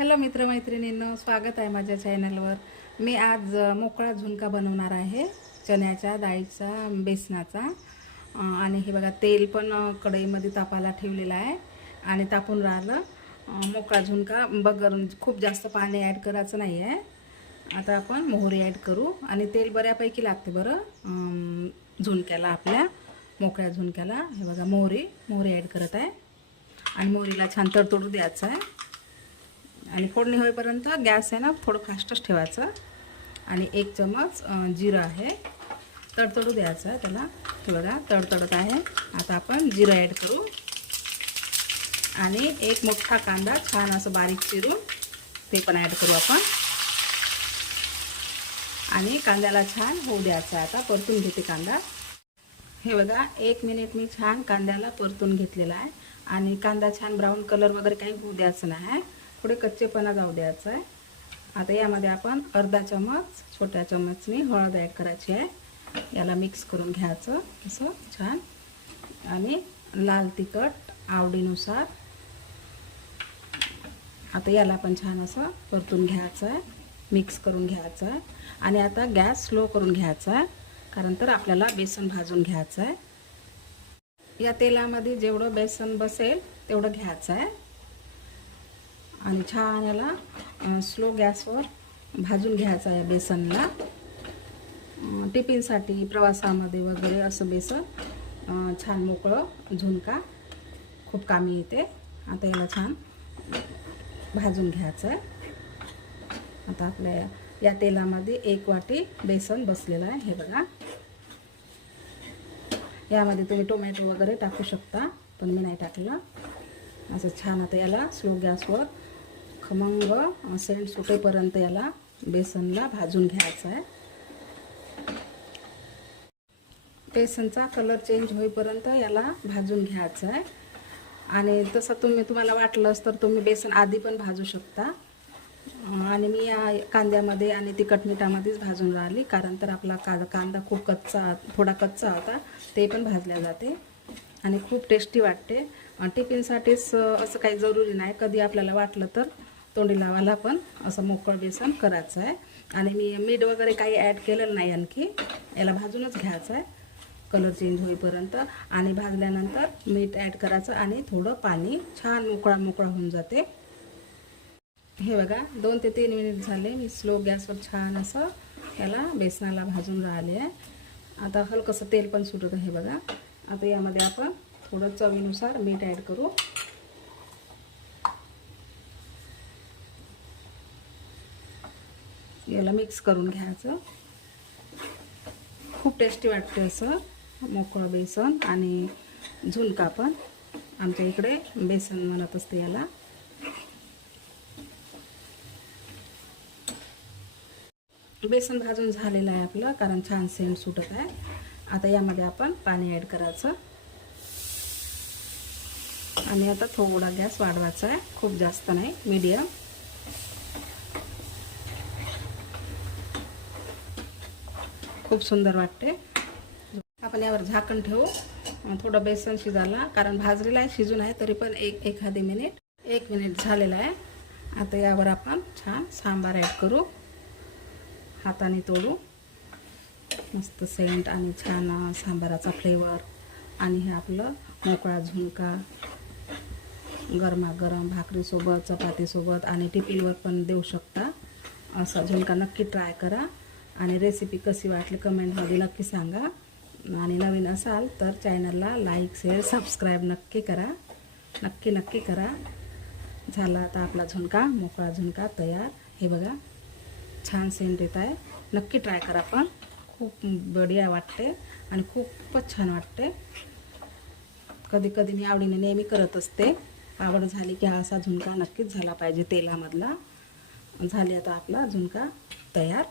Hello मित्रमैत्रिणींनो स्वागत आहे माझ्या चॅनलवर मी आज मोकळा झुणका बनवणार आहे चण्याच्या डाळीचा बेसनाचा. आणि हे बघा तेल पण कढईमध्ये तापायला ठेवलेलं आहे. आणि तापून राहिलं. मोकळा झुणका बगर खूप जास्त पाणी ॲड करायचं नाही आहे आता आपण मोहरी ॲड करू. आणि तेल बऱ्यापैकी लागते बरं. झुणक्याला आपल्या मोकळ्या झुणक्याला. हे बघा मोहरी मोहरी ॲड करत आहे. आणि मोहरीला छान तडतडू द्यायचं आहे. आणि फोडणी होईपर्यंत गॅस आहे ना थोडं फास्टच ठेवायचं. आणि एक चमच जिरं आहे. तडतडू द्यायचं आहे त्याला. हे बघा तडतडत आहे. आता आपण जिरं ॲड करू. आणि एक मोठा कांदा छान असं बारीक चिरून ते पण ॲड करू आपण. आणि कांद्याला छान होऊ द्यायचं आहे आता परतून घेते कांदा. हे बघा एक मिनिट मी छान कांद्याला परतून घेतलेला आहे. आणि कांदा छान ब्राऊन कलर वगैरे काही होऊ द्यायचं नाही. आहे थोडे कच्चेपणा जाऊ द्यायचा आहे. आता यामध्ये आपण अर्धा चमच छोट्या चमचनी हळद ॲड करायची आहे. याला मिक्स करून घ्यायचं असं छान. आणि लाल तिखट आवडीनुसार. आता याला पण छान असं परतून घ्यायचं आहे. मिक्स करून घ्यायचं आहे. आणि आता गॅस स्लो करून घ्यायचा आहे. कारण तर आपल्याला बेसन भाजून घ्यायचं आहे. या तेलामध्ये जेवढं बेसन बसेल तेवढं घ्यायचं आहे. आणि छान याला स्लो गॅसवर भाजून घ्यायचं आहे बेसनला. टिफिनसाठी प्रवासामध्ये वगैरे असं बेसन छान मोकळं झुणका खूप कामी येते. आता याला छान भाजून घ्यायचं आहे आता आपल्या या तेलामध्ये एक वाटी बेसन बसलेलं आहे हे बघा. यामध्ये तुम्ही टोमॅटो वगैरे टाकू शकता पण मी नाही टाकलं. असं छान आता याला स्लो गॅसवर खमंग सेंट सुटेपर्यंत याला बेसनला भाजून घ्यायचं आहे. बेसनचा कलर चेंज होईपर्यंत याला भाजून घ्यायचं आहे. आणि तसं तुम्ही तुम्हाला वाटलंच तर तुम्ही बेसन आधी पण भाजू शकता. आणि मी या कांद्यामध्ये आणि तिखट मिठामध्येच भाजून राहिली कारण तर आपला का कांदा खूप कच्चा थोडा कच्चा होता ते पण भाजल्या जाते. आणि खूप टेस्टी वाटते. टिफिनसाठीच असं काही जरुरी नाही. कधी आपल्याला वाटलं तर तोंडी लावायला पण असं मोकळं बेसन करायचं आहे. आणि मी मीठ वगैरे काही ॲड केलेलं नाही आणखी. याला भाजूनच घ्यायचं आहे. कलर चेंज होईपर्यंत. आणि भाजल्यानंतर मीठ ॲड करायचं आणि थोडं पाणी छान मोकळा मोकळा होऊन जाते. हे बघा दोन ते तीन मिनिट झाले. मी स्लो गॅसवर छान असं याला बेसनाला भाजून राहिले आहे. आता हलकंसं तेल पण सुटत आहे बघा. आता यामध्ये आपण थोडं चवीनुसार मीठ ॲड करू. याला मिक्स करून घ्यायचं. खूप टेस्टी वाटते असं. मोकळं बेसन आणि झुणका पण. आमच्या इकडे बेसन म्हणत असते याला. बेसन भाजून झालेलं आहे आपलं कारण छान सेंट सुटत आहे. आता यामध्ये आपण पाणी ॲड करायचं. आणि आता थोडा गॅस वाढवायचा आहे. खूप जास्त नाही मीडियम खूप सुंदर वाटते. आपण यावर झाकण ठेवू. थोडं बेसन शिजायला कारण भाजलेला आहे शिजून आहे तरी पण एक एखादी मिनिट एक मिनिट झालेला आहे. आता यावर आपण छान सांबार ॲड करू. हाताने तोडू. मस्त सेंट आणि छान सांबाराचा फ्लेवर आणि हे आपलं मोकळा झुणका गरमागरम भाकरीसोबत चपातीसोबत आणि टिफिनवर पण देऊ शकता. असा झुणका नक्की ट्राय करा. आणि रेसिपी कशी वाटली कमेंटमध्ये नक्की सांगा. आणि नवीन असाल तर चॅनलला लाईक शेअर सबस्क्राईब नक्की करा. नक्की नक्की करा. झाला आता आपला झुणका मोकळा झुणका तयार. हे बघा छान सेंट येत आहे. नक्की ट्राय करा पण. खूप बढिया वाटते आणि खूपच छान वाटते. कधी कधी मी आवडीने नेहमी करत असते. आवड झाली की हा असा झुणका नक्कीच झाला पाहिजे तेलामधला. झाली आता आपला झुणका तयार.